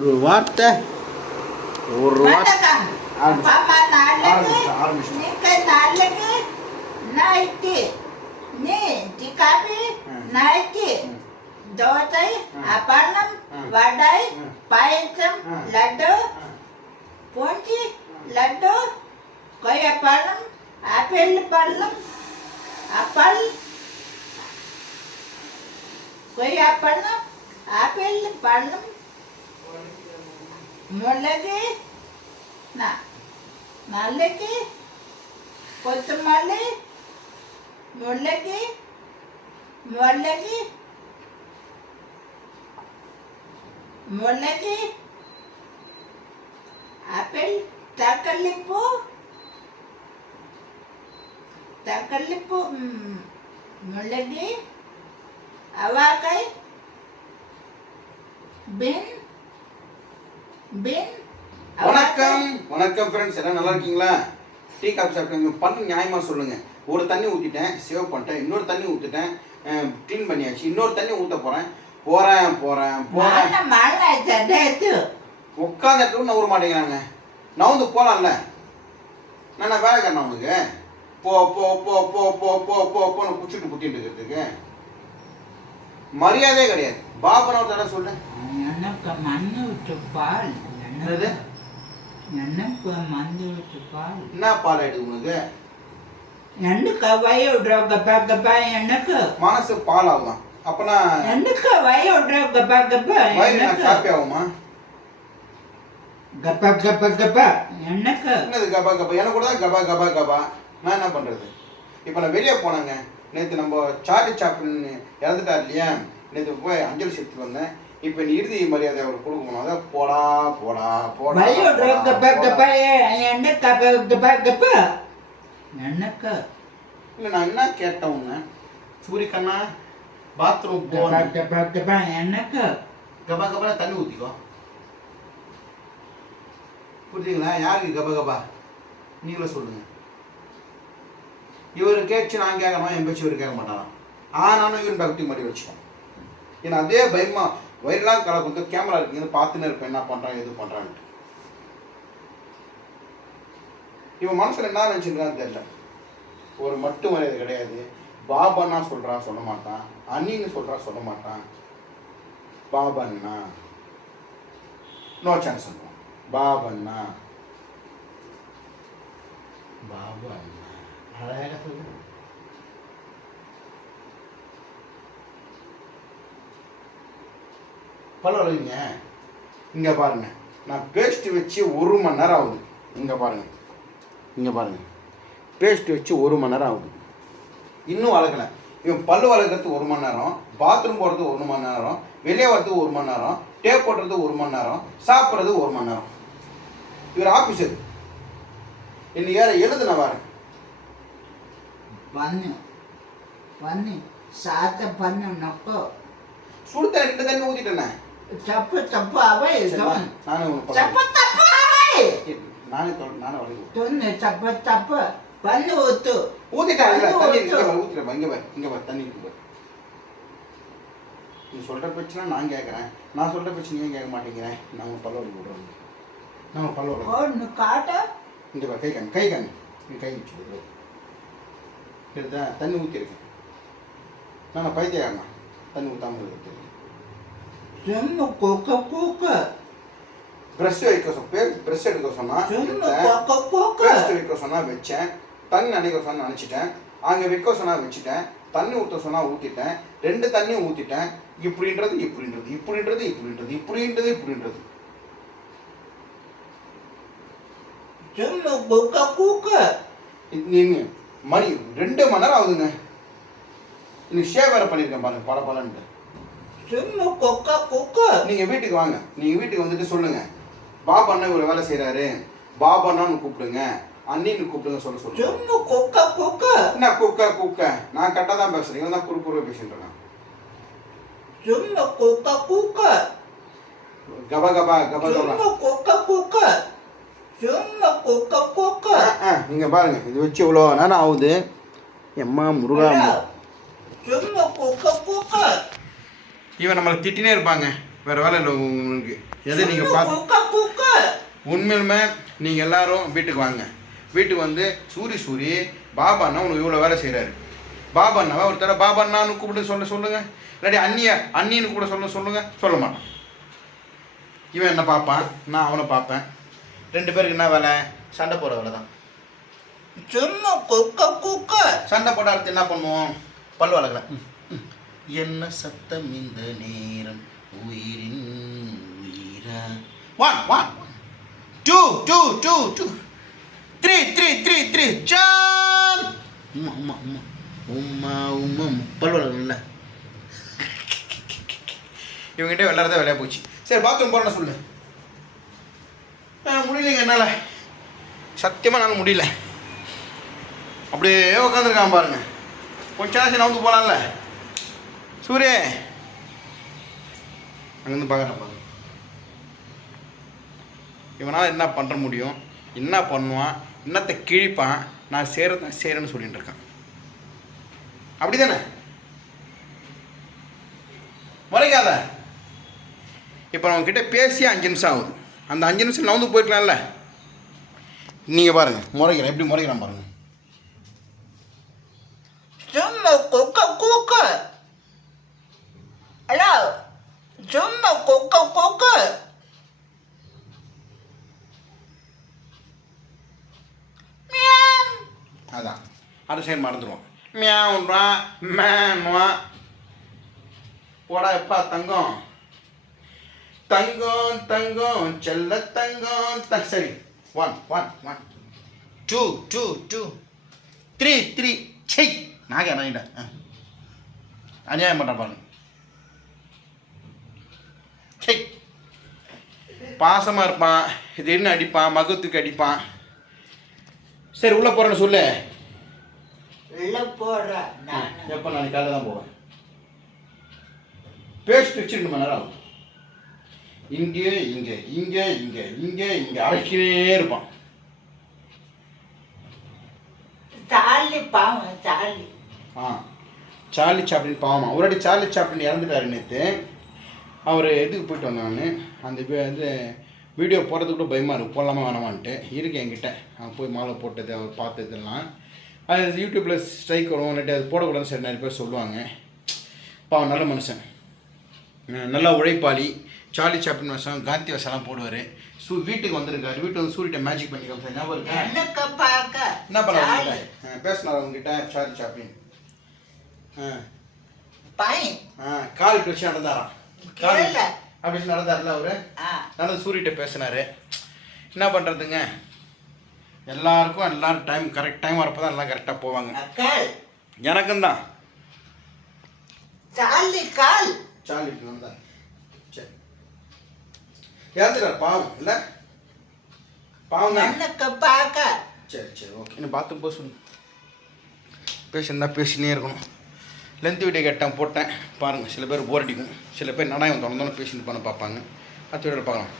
ஒரு வார்த்தை ஒரு வார்த்தை. தோசை அப்பளம் வடை பாயசம் லட்டு பூஞ்சி லட்டு கொய்யப்பழம் ஆப்பிள் பழம் அப்பல் கொய்யாப்பழம் ஆப்பிள் பழம் ముళ్ళకి నల్లకి కొత్తమల్లి ముళ్ళకి ముళ్ళకి ముళ్ళకి ఆపిల్? తక్కలిప్పు తక్కలిప్పు ముళ్ళకి అవాకాయ్ బిన్స్ பின் வணக்கம். வணக்கம். ஃப்ரெண்ட்ஸ் எல்லாம் நல்லா இருக்கீங்களா? டீ காஃபி சாப்பிட்டீங்க. பண்ணு நியாயமா சொல்லுங்க. ஒரு தண்ணி ஊற்றிட்டேன் சேவ் பண்ணிட்டேன். இன்னொரு தண்ணி ஊற்றிட்டேன் க்ளீன் பண்ணியாச்சு. இன்னொரு தண்ணி ஊற்ற போகிறேன் போகிறேன் போகிறேன் போகிறேன் உட்காந்துட்டு நவுற மாட்டேங்கிறாங்க நவுந்து போகலாம்ல நான் வேலைக்காரன் அவனுக்கு போ போ போ போ போ போ போ போன்னு குச்சிட்டு குத்திட்டு இருக்கிறதுக்கு. மரியாதையே கிடையாது. பாபன் ஒரு தடவை சொல்லு. எனக்கு மண்ணு விட்டு பால் என்னது? எனக்கு மண்ணு விட்டு பால் என்ன பால் ஆயிடுது உனக்கு? எனக்கு வயோடுற கப்பா கப்பா எனக்கு. மனசு பால் ஆகும் அப்பனா எனக்கு வயோடுற கப்பா கப்பா வயிறு நான் எனக்கு. காப்பி ஆகுமா கப்பா கப்பா கப்பா எனக்கு. என்னது கபா கபா எனக்கு கூட தான் கபா கபா கபா நான் என்ன பண்ணுறது இப்போ நான் வெளியே போனேங்க. நேற்று நம்ம சார்லி சாப்பிள் இறந்துட்டார் இல்லையா? நேற்று போய் அஞ்சலி செலுத்தி வந்தேன். இப்போ நீ இறுதி மரியாதை அவர் கொடுக்கணும் அதான் போடா போடா போடா. வயோடுற போடா, கப்பா போடா. கப்பா என்ன கப்பா கப்பா கப்பா எனக்கு இல்லை நான் என்ன கேட்டேன் உன்னை? சூரிக்கண்ணா பாத்ரூம் கப்பா எனக்கு கபா கபா தண்ணி ஊற்றிக்கோ புரியுதுங்களா யாருக்கு கபா கபா? நீங்களே சொல்லுங்க. இவர் கேட்டு நான் கேட்கணும்? என் பேச்சு இவர் கேட்க மாட்டாராம் ஆனாலும் இவன் பக்தி மாதிரி வச்சுக்கோம். ஏன்னா அதே பயமா வைரலாக கலை கொடுத்து கேமரா இருக்குன்னு பார்த்துன்னு இருப்பேன். என்ன பண்ணுறான் எது பண்ணுறான்ட்டு இவன் மனசில் என்ன நினச்சிருக்கான்னு தெரியல. ஒரு மட்டு மரியாதை கிடையாது. பாபான்னா சொல்கிறான் சொல்ல மாட்டான். அண்ணின்னு சொல்கிறான் சொல்ல மாட்டான். பாபண்ணா நோ சான்ஸ் சொல்லுவோம் பாபண்ணா பாபண்ணா அழகாக சொல்லு பரவாயில்லைங்க இங்கே பாருங்க. நான் பேஸ்ட் வச்சு ஒரு மணி நேரம் ஆகுது. இங்கே பாருங்க. இங்கே பாருங்க. பேஸ்ட் வச்சு ஒரு மணி நேரம் ஆகுது. இன்னும் வளர்க்கல. இவன் பல்லு வளர்க்கறதுக்கு ஒரு மணி நேரம் பாத்ரூம் போகிறதுக்கு ஒரு மணி நேரம் வெளியே வரதுக்கு ஒரு மணி நேரம் டேப் போடுறதுக்கு ஒரு மணி நேரம் சாப்பிட்றது ஒரு மணி நேரம். இவர் ஆஃபீஸர் இன்னைக்கு யாரை எழுதுன வரேன் பண்ணு. பண்ணு. சாத்த பண்ணு நொக்கோ. சுடு தண்ணி ரெண்டு தண்ணி ஊற்றிட்டேனே தப்பு தப்பாவே தப்பு தப்பாவே நானே நானே வளைக்கும் தொன்னு தப்பு தப்பு பல்லு ஊத்து. ஊத்திட்டாங்க ஊத்திடுவேன் இங்க பாரு இங்க பாரு தண்ணி இருக்கு நீ சொல்ற பிரச்சனை நான் கேட்குறேன் நான் சொல்ற பிரச்சனை ஏன் கேட்க மாட்டேங்கிறேன் நம்ம பல்லோடு விடுறோம் நம்ம பல்லோடு. காட்ட? இந்த கை கண் கை கண். நீ கை வச்சு விடுறோம் சரிதான் தண்ணி ஊற்றிருக்கேன் நான் பைத்தியாகமா தண்ணி ஊற்றாமல் இருக்கிறது. சும்மா கொக்க கூக்க ப்ரெஷ் வைக்க சொ பேர் ப்ரெஷ் எடுக்க சொன்னா சும்மா எடுத்தேன் கொக்க கூக்க பேஸ்ட் வைக்க சொன்னா வச்சேன் தண்ணி நினைக்க சொன்னா நினச்சிட்டேன் அங்கே வைக்க சொன்னா வச்சுட்டேன் தண்ணி ஊற்ற சொன்னா ஊற்றிட்டேன் ரெண்டு தண்ணியும் ஊற்றிட்டேன் இப்படின்றது இப்படின்றது இப்படின்றது இப்படின்றது இப்படின்றது இப்படின்றது நீங்க மணி ரெண்டு மணி நேரம் ஆகுதுங்க இன்னைக்கு ஷேவ் வேறு பண்ணியிருக்கேன் பாருங்க பல பலன்ட்டு சும்மா கொக்க கூக்க. நீங்கள் வீட்டுக்கு வாங்க. நீங்கள் வீட்டுக்கு வந்துட்டு சொல்லுங்க. பாபா அண்ணா இவ்வளோ வேலை செய்கிறாரு பாபா அண்ணான்னு கூப்பிடுங்க. அண்ணின்னு கூப்பிடுங்க சொல்ல சொல்லுங்க. சும்மா கொக்க கூக்க. என்ன குக்க குக்க? நான் கரெக்டாக தான் பேசுகிறேன் இவன் தான் குறு குறு பேசிட்டு இருக்கான். சும்மா கொக்க கூக்க. கபா கபா கபா கபா. கொக்க கூக்க. சும்மா கொக்க கூக்க. இங்க பாருங்க. இது வச்சு இவ்வளோ நேரம் ஆகுது. எம்மா முருகா சும்மா கொக்க கூக்க. இவன் நம்மளை திட்டினே இருப்பாங்க. வேற வேலை இல்லை உங்களுக்கு. எதை நீங்கள் பார்த்து குக்க குக்க. உண்மையிலுமே நீங்கள் எல்லாரும் வீட்டுக்கு வாங்க. வீட்டுக்கு வந்து சூரி சூரி பாபா அண்ணா உனக்கு இவ்வளோ வேலை செய்கிறாரு பாபா அண்ணாவை ஒரு தடவை பாபா அண்ணான்னு கூப்பிட்டு சொல்ல சொல்லுங்கள் இல்லாட்டி அண்ணிய அண்ணின்னு கூட சொல்ல சொல்லுங்கள் சொல்ல மாட்டான். இவன் என்ன பார்ப்பான்? நான் அவனை பார்ப்பேன். ரெண்டு பேருக்கு என்ன வேலை? சண்டை போடுற வேலை தான். சும்மா குக்க குக்க. சண்டை போட அடுத்து என்ன பண்ணுவோம்? பல் வளர்க்கல என்ன சத்தம் இந்த நேரம்? உயிரின் உயிரா? One one two two two two three three three three jam உம்மா உம்மா உம்மா உம்மா உம்மா முப்பல் வளர்க்கல இவங்ககிட்ட விளையாடுறதே விளையா போச்சு. சரி பாத்ரூம் போறேன்னு சொல்லு. ஆ, முடியலைங்க என்னால். சத்தியமாக என்னால் முடியல. அப்படியே உட்காந்துருக்கான் பாருங்க. கொஞ்சம் நான் வந்து போகலாம்ல சூரிய அங்கேருந்து பார்க்குறேன் பாருங்க இவனால் என்ன பண்ணுற முடியும்? என்ன பண்ணுவான்? என்னத்தை கிழிப்பான்? நான் சேர நான் சேரன்னு சொல்லிட்டு இருக்கான். அப்படி தானே முறைக்காத. இப்போ அவங்கக்கிட்ட பேசி அஞ்சு நிமிஷம் ஆகுது. அந்த அஞ்சு நிமிஷம் நவுந்து போயிருக்கலாம்ல? நீங்கள் பாருங்கள் முறைக்கிறேன். எப்படி முறைக்கிறான் பாருங்கள் சும்மா குக்க. ஹலோ சும்மா குக்க குக்க அதான். அடுத்த சைடு மறந்துடுவோம் மியாவுன்றான் மேன்வான் போடா எப்பா தங்கம். தங்கம் தங்கம் செல்ல தங்கம். த சரி. One one one two two two three three சை நாக இறங்கிட்ட அநியாயம் பண்ணுறேன் பாருங்க. பாசமாக இருப்பான். திடீர்னு அடிப்பான் மகத்துக்கு அடிப்பான். சரி உள்ளே போகிறேன்னு சொல்லு. உள்ள நான் எப்போ நாளைக்கு காலையில் தான் போவேன். பேஸ்ட் வச்சு ரெண்டு மணி நேரம் இங்கே இங்கே இங்கே இங்கே இங்கே இங்கே அரைக்கினே இருப்பான். சாலி பாவம் சாலி ஆ சார்லி சாப்ளின் பாவமா? ஒரு வாட்டி சார்லி சாப்ளின் இறந்துட்டாரு நேற்று அவர் இதுக்கு போயிட்டு வந்தேன் நான். அந்த இது வீடியோ போடுறதுக்கு கூட பயமாக இருக்கும் போடலாமா வேணாமான்ட்டு. இருக்கு என்கிட்ட. அவன் போய் மாலை போட்டது அவர் பார்த்ததெல்லாம் அது யூடியூப்பில் ஸ்ட்ரைக் வரும். இல்லாட்டி அது போடக்கூடாதுன்னு சரி நிறைய பேர் சொல்லுவாங்க. பாவம் நல்ல மனுஷன். நல்ல உழைப்பாளி. சார்லி சாப்பின் வசம் காந்தி வசம்லாம் போடுவார். சூ வீட்டுக்கு வந்திருக்காரு. வீட்டுக்கு வந்து சூரியட்ட மேஜிக் பண்ணி காமிச்சார். ஞாபகம் இருக்கா? என்ன பண்ண. பேசினார் அவங்ககிட்ட சார்லி சாப்பின் ஆ கால் வச்சு நடந்தாராம். கால் கேளு. அப்படி வச்சு நடந்தார்ல அவரு. நடந்து சூரியட்ட பேசினாரு. என்ன பண்ணுறதுங்க எல்லாருக்கும் எல்லாரும் டைம் கரெக்ட் டைம் வரப்போ தான் எல்லாம் கரெக்டாக போவாங்க. எனக்கும் தான் சாலி கால். சார்லி வந்தார் சரி இறந்துட்டார் பாவம் இல்லை? பாவம் தான். பார்க்க சரி சரி ஓகே என்ன பார்த்து போக சொல்லு. பேசியிருந்தா பேசினே இருக்கணும். லென்த் வீடியோ கேட்டேன் போட்டேன். பாருங்கள் சில பேர் போர் அடிக்கும். சில பேர் நடாயம் திறந்தோன்னு பேசிட்டு பண்ண பார்ப்பாங்க. அடுத்த வீடியோவில் பார்க்கலாம்.